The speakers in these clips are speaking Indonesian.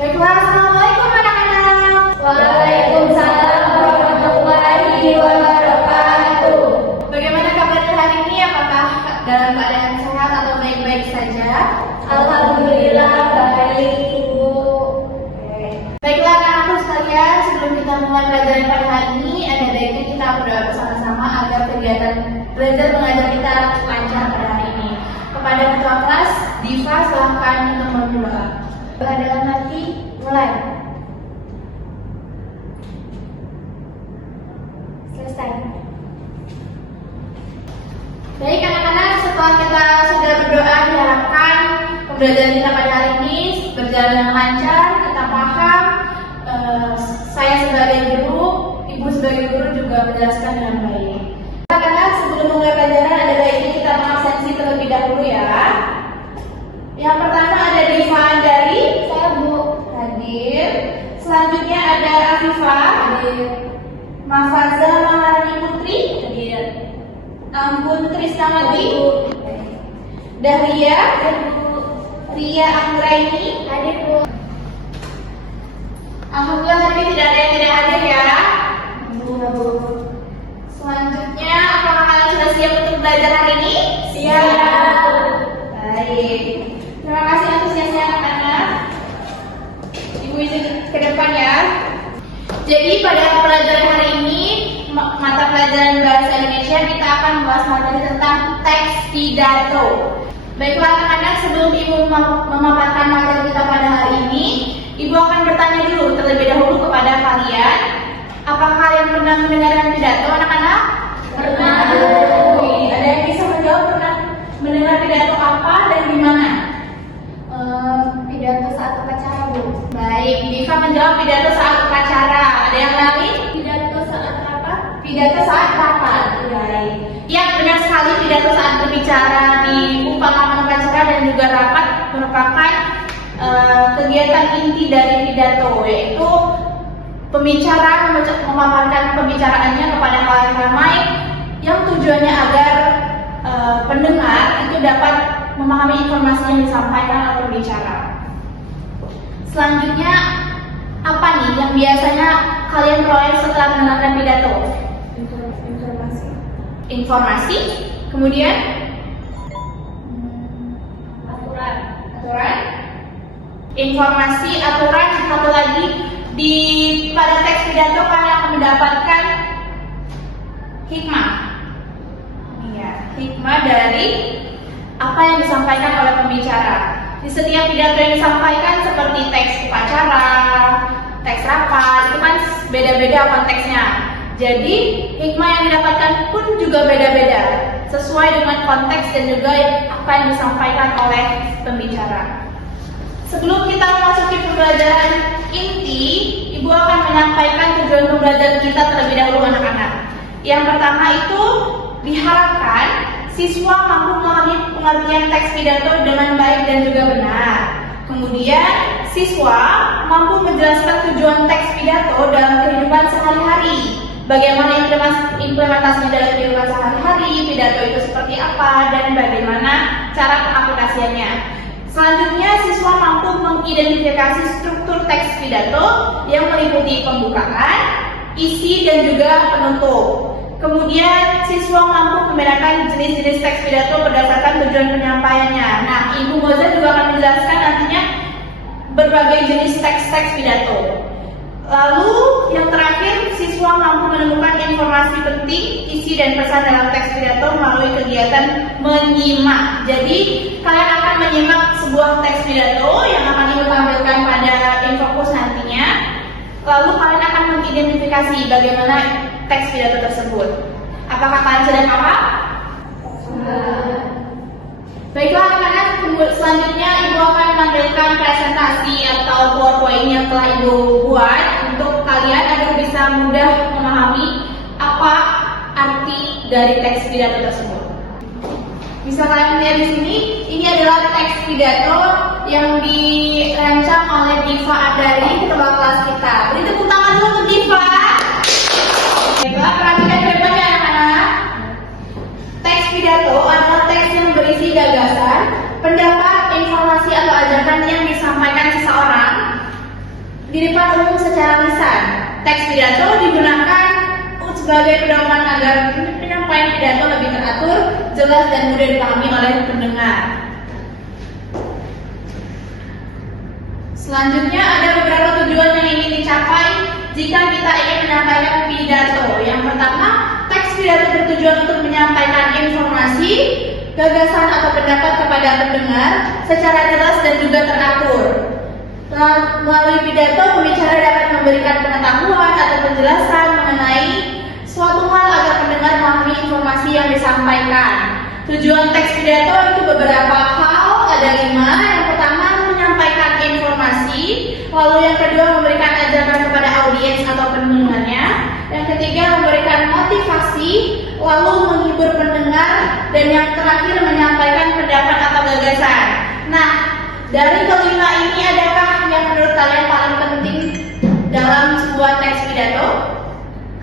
Baiklah, Assalamualaikum anak-anak. Waalaikumsalam warahmatullahi wabarakatuh. Bagaimana kabarnya hari ini? Apakah dalam keadaan sehat atau baik-baik saja? Alhamdulillah baik, Ibu. Baiklah anak-anakku sekalian, sebelum kita mulai pelajaran pada hari ini, ada baiknya kita berdoa bersama-sama agar kegiatan belajar mengajar kita lancar pada hari ini. Kepada ketua kelas, Diva, silahkan untuk berdoa. Doa dalam hati, mulai. Selesai. Baik anak-anak, setelah kita sudah berdoa, diharapkan pembelajaran kita pada hari ini berjalan dengan lancar, kita paham. Saya sebagai guru, Ibu sebagai guru juga menjelaskan dengan baik. Anak-anak, sebelum mulai pelajaran ada baiknya kita mengabsensi terlebih dahulu ya. Yang pertama ada Diva Andari, Saya Bu. hadir. Selanjutnya ada Afifah, Hadir. Mafaza Maharani Putri, Hadir. Anggun Trisnawati, Hadir. Dahlia, Bu. Ria Anggraini. Hadir, Bu. Alhamdulillah hari ini tidak ada yang tidak hadir ya. Bu. Selanjutnya, apakah kalian sudah siap untuk belajar hari ini? Siap. Baik. Terima kasih antusiasnya anak-anak. Ibu izin ke depan ya. Jadi pada pelajaran hari ini, mata pelajaran bahasa Indonesia, kita akan membahas materi tentang teks pidato. Baiklah anak-anak, sebelum Ibu memaparkan materi kita pada hari ini, Ibu akan bertanya dulu terlebih dahulu kepada kalian. Apakah kalian pernah mendengarkan pidato anak-anak? Pernah. Ada yang bisa menjawab pernah mendengar pidato apa dan di mana? Pidato saat upacara, Bu. Baik, Diva menjawab pidato saat upacara. Ada yang lain? Pidato saat apa? Pidato saat rapat. Baik. Ya, benar sekali pidato saat berbicara di upacara dan juga rapat merupakan kegiatan inti dari pidato, yaitu pembicara memaparkan pembicaraannya kepada halayak ramai yang tujuannya agar pendengar itu dapat memahami informasi yang disampaikan oleh pembicara. Selanjutnya, apa nih yang biasanya kalian peroleh setelah mendengarkan pidato? Informasi. Informasi, kemudian Aturan. aturan, informasi, aturan, satu lagi di pada teks pidato kalian akan mendapatkan hikmah. Iya, hikmah dari apa yang disampaikan oleh pembicara. Di setiap pidato yang disampaikan seperti teks upacara, teks rapat, itu kan beda-beda konteksnya. Jadi hikmah yang didapatkan pun juga beda-beda, sesuai dengan konteks dan juga apa yang disampaikan oleh pembicara. Sebelum kita memasuki pembelajaran inti, Ibu akan menyampaikan tujuan pembelajaran kita terlebih dahulu anak-anak. Yang pertama itu diharapkan siswa mampu memahami pengertian teks pidato dengan baik dan juga benar. Kemudian siswa mampu menjelaskan tujuan teks pidato dalam kehidupan sehari-hari. Bagaimana implementasinya dalam kehidupan sehari-hari, pidato itu seperti apa, dan bagaimana cara pengaplikasiannya. Selanjutnya, siswa mampu mengidentifikasi struktur teks pidato yang meliputi pembukaan, isi, dan juga penutup. Kemudian, siswa mampu membedakan jenis-jenis teks pidato berdasarkan tujuan penyampaiannya. Nah, Ibu Moza juga akan menjelaskan nantinya berbagai jenis teks-teks pidato. Lalu, yang terakhir, siswa mampu menemukan informasi penting, isi, dan pesan dalam teks pidato melalui kegiatan menyimak. Jadi, kalian akan menyimak sebuah teks pidato yang akan Ibu tampilkan pada infokus nantinya. Lalu, kalian akan mengidentifikasi bagaimana teks pidato tersebut. Apakah kalian sudah paham? Baiklah anak-anak, selanjutnya Ibu akan menampilkan presentasi atau PowerPoint yang telah Ibu buat untuk kalian agar bisa mudah memahami apa arti dari teks pidato tersebut. Bisa kalian lihat di sini, ini adalah teks pidato yang dirancang oleh Diva Andari, ketua kelas kita. Beri tepuk tangan dulu untuk Diva. Baiklah, perhatikan ke depannya anak-anak. Teks pidato adalah teks yang berisi gagasan, pendapat, informasi atau ajakan yang disampaikan seseorang di depan umum secara lisan. Teks pidato digunakan sebagai pedoman agar penyampaian pidato lebih teratur, jelas dan mudah dipahami oleh pendengar. Selanjutnya ada beberapa tujuan yang ingin dicapai jika kita ingin menyampaikan pidato. Yang pertama, teks pidato bertujuan untuk menyampaikan informasi, gagasan atau pendapat kepada pendengar secara jelas dan juga teratur. Melalui pidato, pembicara dapat memberikan pengetahuan atau penjelasan mengenai suatu hal agar pendengar memahami informasi yang disampaikan. Tujuan teks pidato itu beberapa hal, ada 5. Yang pertama, menyampaikan informasi. Lalu yang kedua, memberikan ajakan kepada audiens atau pendengarnya. Yang ketiga, memberikan motivasi. Lalu menghibur pendengar. Dan yang terakhir, menyampaikan pendapat atau gagasan. Nah, dari kelima ini adakah yang menurut kalian paling penting dalam sebuah teks pidato?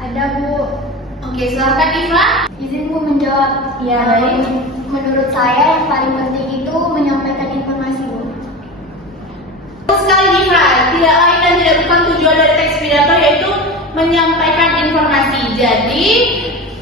Ada, Bu. Oke, silakan Ifla. Izin Bu menjawab. Ya, baik. Menurut saya yang paling penting itu menyampaikan informasi, Bu. Betul sekali Ifla, tidak lain dan tidak bukan tujuan dari teks pidato yaitu menyampaikan informasi. Jadi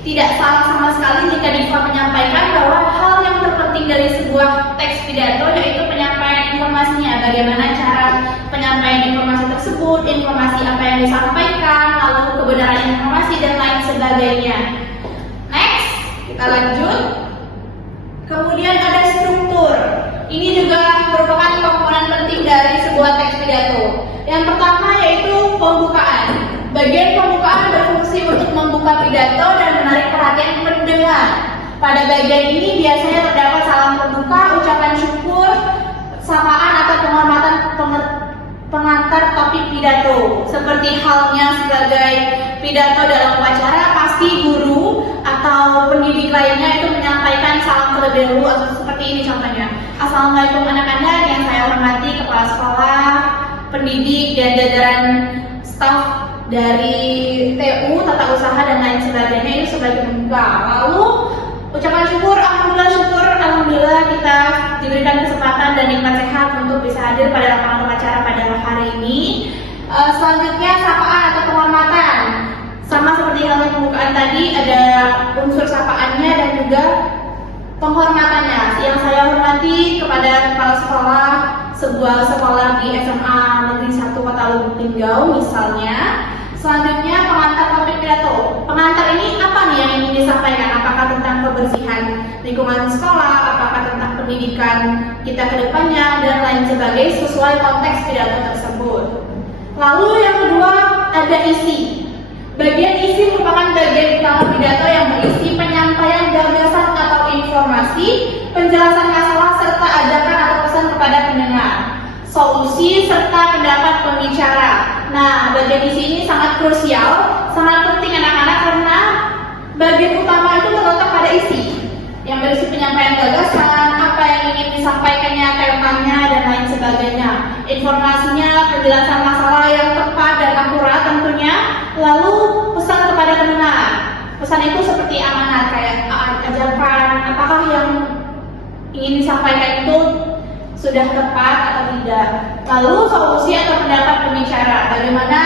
tidak salah sama sekali jika Diva menyampaikan bahwa hal yang terpenting dari sebuah teks pidato yaitu penyampaian informasinya. Bagaimana cara penyampaian informasi tersebut, informasi apa yang disampaikan, lalu kebenaran informasi dan lain sebagainya. Next, kita lanjut. Kemudian ada struktur. Ini juga merupakan komponen penting dari sebuah teks pidato. Yang pertama yaitu pembukaan. Bagian pembukaan berfungsi untuk membuka pidato dan menarik perhatian pendengar. Pada bagian ini biasanya terdapat salam pembuka, ucapan syukur, sapaan atau penghormatan pengantar topik pidato. Seperti halnya sebagai pidato dalam upacara, pasti guru atau pendidik lainnya itu menyampaikan salam terlebih dahulu atau seperti ini contohnya. Assalamualaikum anak-anak yang saya hormati kepala sekolah, pendidik dan jajaran staf dari TU, tata usaha dan lain sebagainya, itu sebagai pembuka. Lalu ucapan syukur, alhamdulillah kita diberikan kesempatan dan nikmat sehat untuk bisa hadir pada lapangan upacara pada hari ini. Selanjutnya sapaan atau penghormatan. Sama seperti halnya pembukaan tadi, ada unsur sapaannya dan juga penghormatannya. Yang saya hormati kepada kepala sekolah sebuah sekolah di SMA Negeri 1 Kota Lubuk Linggau misalnya. Selanjutnya pengantar topik pidato. Pengantar ini apa nih yang ingin disampaikan? Apakah tentang kebersihan lingkungan sekolah, apakah tentang pendidikan kita ke depannya dan lain sebagainya sesuai konteks pidato tersebut. Lalu yang kedua ada isi. Bagian isi merupakan bagian utama pidato yang berisi penyampaian gagasan atau informasi, penjelasan masalah serta ajakan atau pesan kepada pendengar, solusi serta pendapat pembicara. Nah, bagian isi ini sangat krusial, sangat penting anak-anak karena bagian utama itu terletak pada isi yang berisi penyampaian gagasan, apa yang ingin disampaikannya, temanya dan lain sebagainya, informasinya, penjelasan masalah yang tepat dan akurat tentunya, lalu pesan kepada pendengar. Pesan itu seperti amanat, kayak ajakan, apakah yang ingin disampaikan itu sudah tepat atau tidak. Lalu solusi atau pendapat pembicara, bagaimana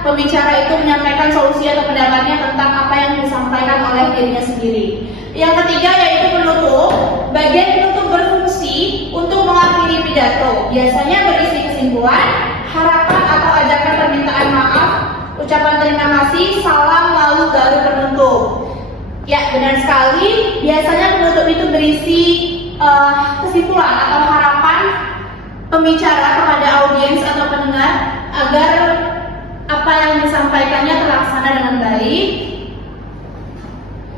pembicara itu menyampaikan solusi atau pendapatnya tentang apa yang disampaikan oleh dirinya sendiri. Yang ketiga yaitu penutup. Bagian penutup berfungsi untuk mengakhiri pidato. Biasanya berisi kesimpulan, harapan atau ajakan permintaan maaf, ucapan terima kasih, salam, lalu baru penutup. Ya, benar sekali. Biasanya penutup itu berisi kesimpulan atau harapan pembicara kepada audiens atau pendengar agar apa yang disampaikannya terlaksana dengan baik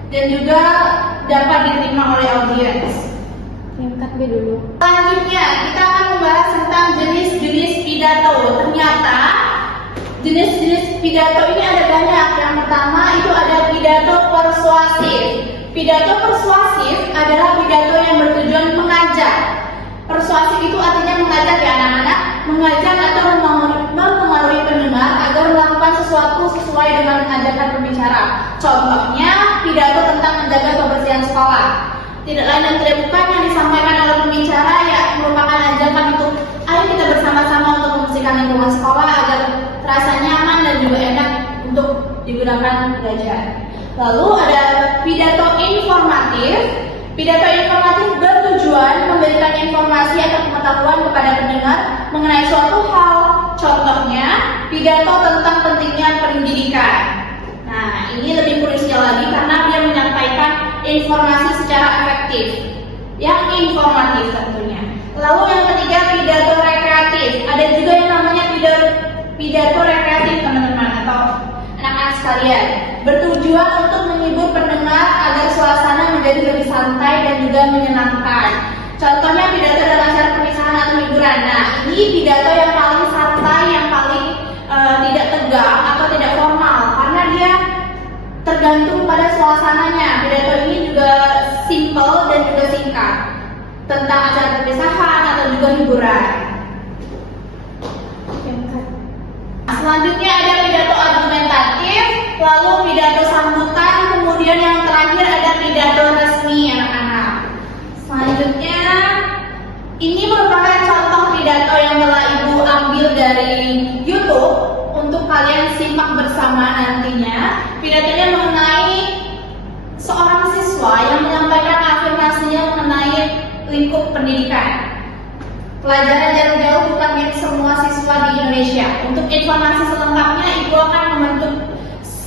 dan juga dapat diterima oleh audiens. Tingkat B dulu. Selanjutnya kita akan membahas tentang jenis-jenis pidato. Ternyata jenis-jenis pidato ini ada banyak. Yang pertama itu ada pidato persuasif. Pidato persuasif adalah pidato yang bertujuan mengajak. Persuasif itu artinya mengajak ya anak-anak, mengajak atau mempengaruhi pendengar agar melakukan sesuatu sesuai dengan ajakan pembicara. Contohnya pidato tentang menjaga kebersihan sekolah. Tidak lain dan tidak bukan yang disampaikan oleh pembicara ya merupakan ajakan untuk ayo kita bersama-sama untuk membersihkan lingkungan sekolah agar rasa nyaman dan juga enak untuk digunakan belajar. Lalu ada pidato informatif. Pidato informatif bertujuan memberikan informasi atau pengetahuan kepada pendengar mengenai suatu hal. Contohnya, pidato tentang pentingnya pendidikan. Nah, ini lebih krusial lagi karena dia menyampaikan informasi secara efektif, yang informatif tentunya. Lalu yang ketiga, pidato rekreatif. Ada juga yang namanya pidato rekreatif, teman-teman atau anak-anak sekalian. Bertujuan untuk menghibur pendengar agar suasana menjadi lebih santai dan juga menyenangkan. Contohnya pidato dalam acara pernikahan atau hiburan. Nah, ini pidato yang paling santai, yang paling tidak tegang atau tidak formal, karena dia tergantung pada suasananya. Pidato ini juga simple dan juga singkat, tentang acara perpisahan atau juga hiburan. Selanjutnya ada pidato argumentatif, lalu pidato sambutan, kemudian yang terakhir ada pidato resmi, anak-anak. Selanjutnya, ini merupakan contoh pidato yang telah Ibu ambil dari YouTube untuk kalian simak bersama nantinya. Pidatonya mengenai seorang siswa yang menyampaikan afirmasinya mengenai lingkup pendidikan. Pelajaran jarak jauh bukan milik semua siswa di Indonesia. Untuk informasi selengkapnya, Ibu akan membentuk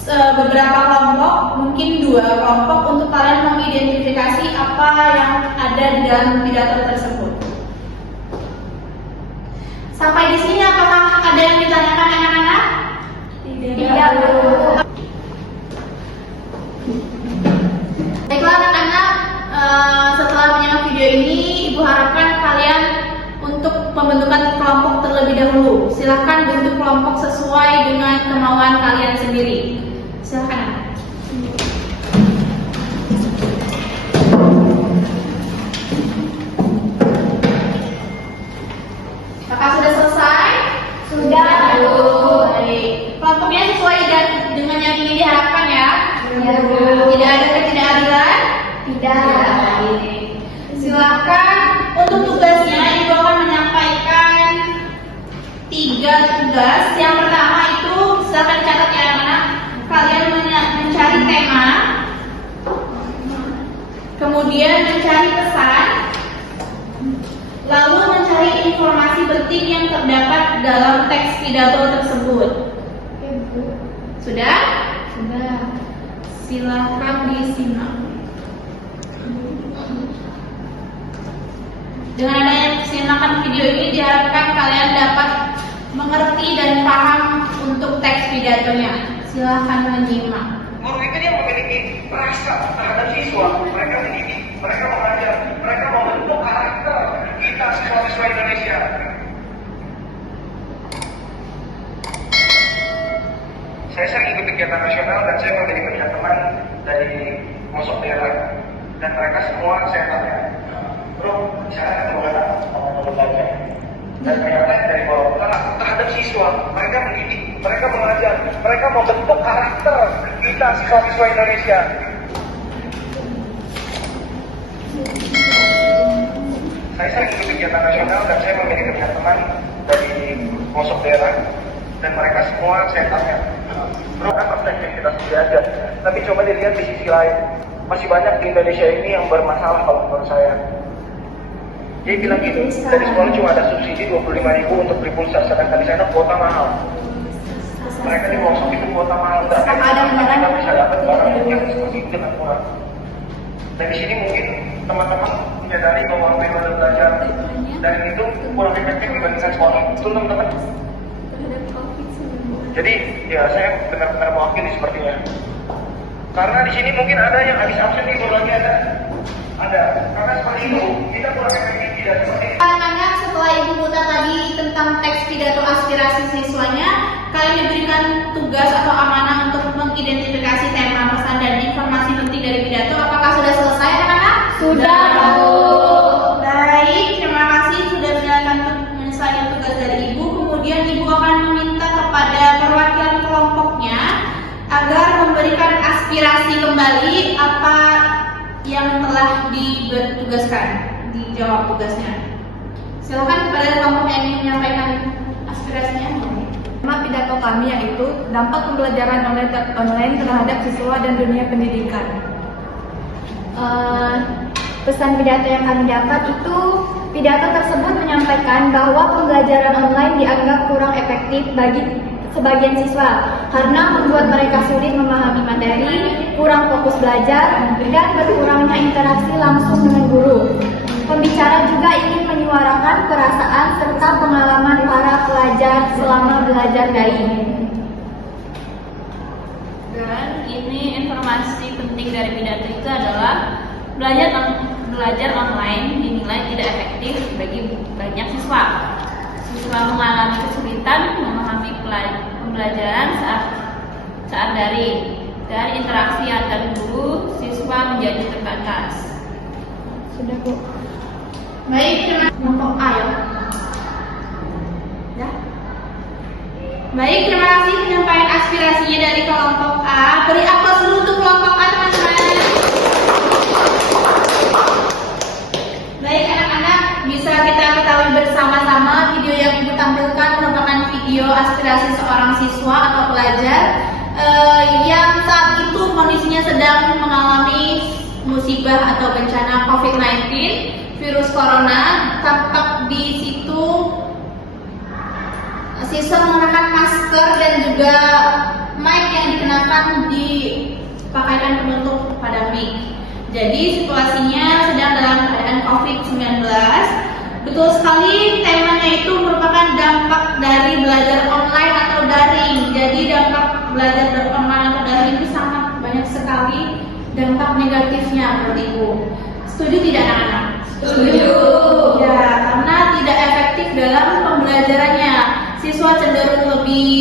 beberapa kelompok, mungkin 2 kelompok untuk kalian mengidentifikasi apa yang ada di dalam pidato tersebut. Sampai di sini apakah ada yang ditanyakan anak-anak? Tidak. Baiklah anak-anak, setelah menyimak video ini, Ibu harapkan kalian untuk pembentukan kelompok terlebih dahulu. Silakan bentuk kelompok sesuai dengan kemauan kalian sendiri. Silakan. Apakah sudah selesai? Sudah. Baik. Kelompoknya sesuai dengan yang ingin diharapkan ya. Tidak ada ketidakadilan? Tidak. Baik. Silakan untuk tugasnya Ibu akan menyampaikan 3 tugas. Yang pertama itu silakan catat ya anak-anak. Kalian mencari tema, kemudian mencari pesan, lalu mencari informasi penting yang terdapat dalam teks pidato tersebut. Sudah? Sudah. Silakan disimak. Dengan adanya simakan video ini diharapkan kalian dapat mengerti dan paham untuk teks pidatonya. Silakan menyimak. Guru itu dia memiliki rasa terhadap siswa. Mereka mendidik, mereka mengajar, mereka membentuk karakter kita siswa-siswa Indonesia. Saya sering ikut kegiatan nasional dan saya memiliki banyak teman dari pelosok daerah dan mereka semua saya tanya, bro, saya bagaimana belajar? Dan ternyata dari bawah terhadap siswa, mereka mendidik, mereka mengajar, mereka membentuk karakter kita siswa-siswa Indonesia. Saya sering ikut kegiatan nasional dan saya memiliki banyak teman dari pelosok daerah dan mereka semua saya tanya, bro, kan perspektif kita sendiri aja, tapi coba dilihat di sisi lain, masih banyak di Indonesia ini yang bermasalah kalau menurut saya. Dia bilang gitu, dari sekolah cuma ada subsidi 25.000 untuk beli pulsa, sedangkan di sana kuota mahal. Mereka di pelosok itu kuota mahal, nggak kita bisa dapat barang yang seperti itu dengan murah. Dan di sini mungkin teman-teman menyadari bahwa metode belajar dan itu kurang efektif dibandingkan sekolah. Betul teman-teman? Jadi ya saya benar-benar mewakili sepertinya. Karena di sini mungkin ada yang habis absen nih, baru lagi ada. Karena seperti itu kita kurang efektif tidak seperti itu. Anak-anak, setelah Ibu putar tadi tentang teks pidato aspirasi siswanya, kalian diberikan tugas atau amanah untuk mengidentifikasi tema, pesan, dan informasi penting dari pidato. Apakah sudah selesai anak-anak? Sudah. Baik, terima kasih sudah menyelesaikan tugas dari Ibu. Kemudian Ibu akan meminta kepada perwakilan kelompoknya agar memberikan aspirasi kembali apa yang telah ditugaskan, dijawab tugasnya. Silakan kepada kelompok yang ingin menyampaikan aspirasinya. Tema pidato pidato kami, yaitu dampak pembelajaran online terhadap siswa dan dunia pendidikan. Pesan pidato yang kami dapat itu, pidato tersebut menyampaikan bahwa pembelajaran online dianggap kurang efektif bagi sebagian siswa karena membuat mereka sulit memahami materi, kurang fokus belajar, dan berkurangnya interaksi langsung dengan guru. Pembicara juga ingin menyuarakan perasaan serta pengalaman para pelajar selama belajar daring. Dan ini informasi penting dari pidato itu adalah belajar online dinilai tidak efektif bagi banyak siswa. Siswa mengalami kesulitan memahami pembelajaran saat daring, dan interaksi antar guru siswa menjadi terbatas. Sudah, Bu. Baik, kelompok A ya. Ya. Baik, terima kasih penyampaian aspirasinya dari kelompok A. Beri aplaus dulu untuk kelompok A, teman-teman. Baik, anak-anak, bisa kita ketahui bersama-sama video yang Ibu tampilkan merupakan video aspirasi seorang siswa atau pelajar yang saat itu kondisinya sedang mengalami musibah atau bencana COVID-19, virus corona. Tampak di situ siswa mengenakan masker dan juga mic yang dikenakan dipakaikan penutup pada mic. Jadi situasinya sedang dalam keadaan COVID-19. Betul sekali, temanya itu merupakan dampak dari belajar online atau daring. Jadi dampak belajar online atau daring itu sangat banyak sekali dampak negatifnya menurut Ibu. Setuju tidak anak-anak? Setuju. Ya, karena tidak efektif dalam pembelajarannya. Siswa cenderung lebih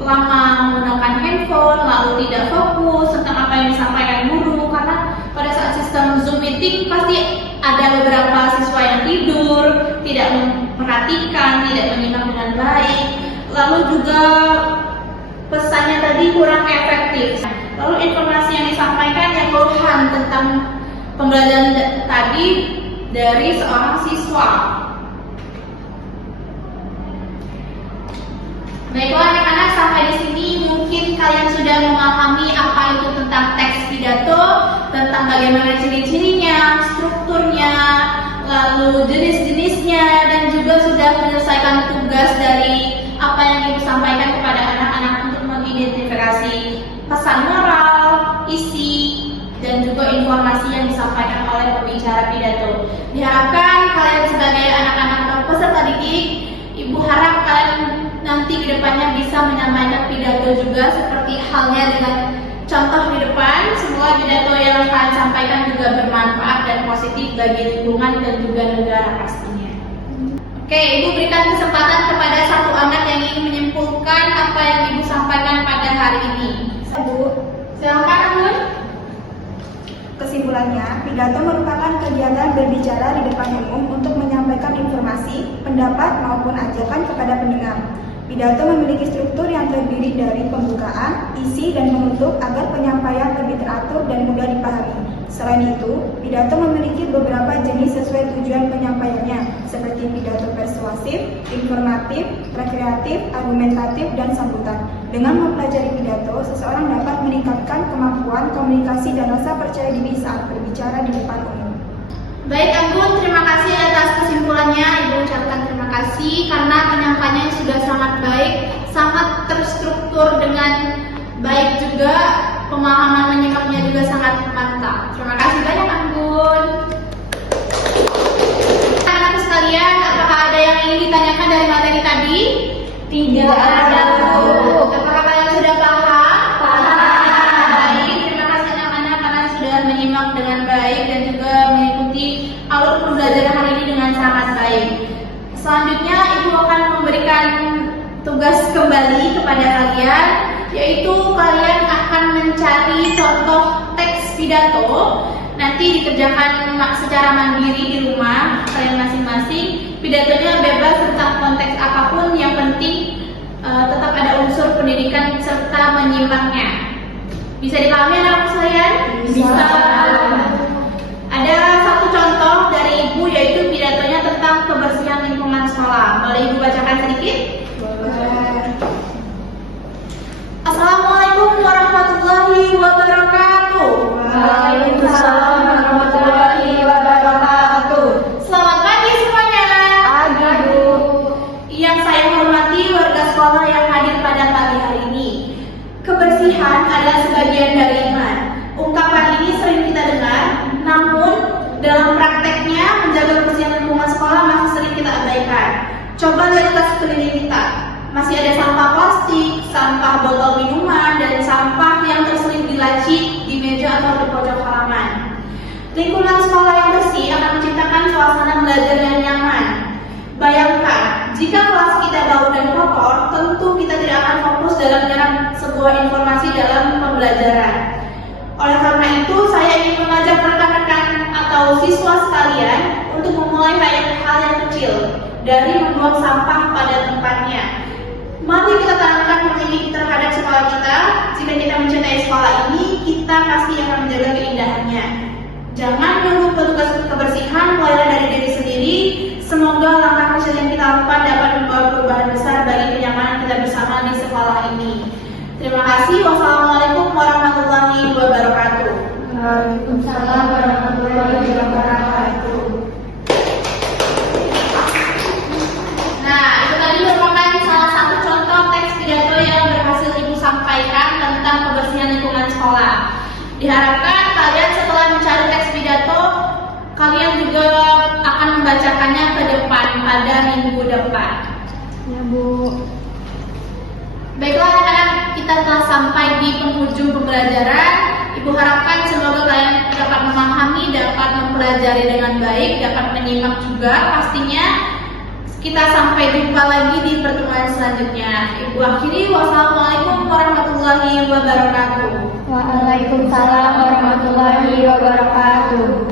lama menggunakan handphone, lalu tidak fokus tentang apa yang disampaikan guru, karena pada saat sistem Zoom meeting pasti ada beberapa siswa yang tidur, tidak memperhatikan, tidak menyimak dengan baik, lalu juga pesannya tadi kurang efektif. Lalu informasi yang disampaikan yang keluhan tentang pembelajaran tadi dari seorang siswa. Baiklah anak-anak, sampai di sini mungkin kalian sudah memahami apa itu tentang teks pidato, tentang bagaimana ciri-cirinya, strukturnya, lalu jenis-jenisnya, dan juga sudah menyelesaikan tugas dari apa yang Ibu sampaikan kepada anak-anak untuk mengidentifikasi pesan moral, isi, dan juga informasi yang disampaikan oleh pembicara pidato. Diharapkan kalian sebagai anak-anak atau peserta didik, Ibu harap kalian nanti ke depannya bisa menyampaikan pidato juga seperti halnya dengan contoh di depan. Semoga pidato yang kalian sampaikan juga bermanfaat dan positif bagi lingkungan dan juga negara pastinya. Oke, Ibu berikan kesempatan kepada satu anak yang ingin menyimpulkan apa yang Ibu sampaikan pada hari ini. Bu, Silakan, Anggun. Kesimpulannya, pidato merupakan kegiatan berbicara di depan umum untuk menyampaikan informasi, pendapat maupun ajakan kepada pendengar. Pidato memiliki struktur yang terdiri dari pembukaan, isi, dan penutup agar penyampaian lebih teratur dan mudah dipahami. Selain itu, pidato memiliki beberapa jenis sesuai tujuan penyampaiannya, seperti pidato persuasif, informatif, rekreatif, argumentatif, dan sambutan. Dengan mempelajari pidato, seseorang dapat meningkatkan kemampuan komunikasi dan rasa percaya diri saat berbicara di depan umum. Baik, Anggun, terima kasih atas kesimpulannya. Ibu ucapkan terima kasih karena penyampaiannya sudah sangat baik, sangat terstruktur dengan baik juga, pemahaman menyimaknya juga sangat mantap. Terima kasih banyak, Anggun. Anak-anak sekalian, apakah ada yang ingin ditanyakan dari materi tadi? Tidak ada, Bu. Apakah kalian sudah paham? Paham. Baik, terima kasih anak-anak karena sudah menyimak dengan baik dan juga mengikuti alur pembelajaran hari ini dengan sangat baik. Selanjutnya Ibu akan memberikan tugas kembali kepada kalian, yaitu kalian akan mencari contoh teks pidato. Nanti dikerjakan secara mandiri di rumah kalian masing-masing. Pidatonya bebas tentang konteks apapun, yang penting tetap ada unsur pendidikan serta menyimaknya. Bisa dipahami anak sekalian? Bisa. Ada satu contoh dari Ibu, yaitu pidatonya tentang kebersihan lingkungan sekolah. Boleh Ibu bacakan sedikit? Boleh. kebersihan adalah sebagian dari iman. Ungkapan ini sering kita dengar, namun dalam prakteknya menjaga kebersihan lingkungan sekolah masih sering kita abaikan. Coba lihat sekeliling kita, masih ada sampah plastik, sampah botol minuman, dan sampah yang terselip di laci, di meja atau di pojok halaman. Lingkungan sekolah yang bersih akan menciptakan suasana belajar yang nyaman. Bayangkan, jika kelas kita bau dan kotor, tentu kita tidak akan fokus dalam menyerap sebuah informasi dalam pembelajaran. Oleh karena itu, saya ingin mengajak rekan-rekan atau siswa sekalian untuk memulai hal yang kecil dari membuang sampah pada tempatnya. Mari kita tanamkan memiliki terhadap sekolah kita. Jika kita mencintai sekolah ini, kita pasti akan menjaga keindahannya. Jangan menunggu petugas kebersihan, mulailah dari diri sendiri. Semoga langkah kecil yang kita lakukan dapat membawa perubahan besar bagi kenyamanan kita bersama di sekolah ini. Terima kasih. Wassalamualaikum warahmatullahi wabarakatuh. Waalaikumsalam warahmatullahi wabarakatuh. Nah, itu tadi merupakan salah satu contoh teks pidato yang berhasil Ibu sampaikan tentang kebersihan lingkungan sekolah. Diharapkan kalian setelah mencari teks pidato, kalian juga akan membacakannya ke depan pada minggu depan. Ya, Bu. Baiklah anak-anak, kita telah sampai di penghujung pembelajaran. Ibu harapkan semoga kalian dapat memahami, dapat mempelajari dengan baik, dapat menyimak juga pastinya. Kita sampai jumpa lagi di pertemuan selanjutnya. Ibu akhiri, wassalamualaikum warahmatullahi wabarakatuh. Waalaikumsalam warahmatullahi wabarakatuh.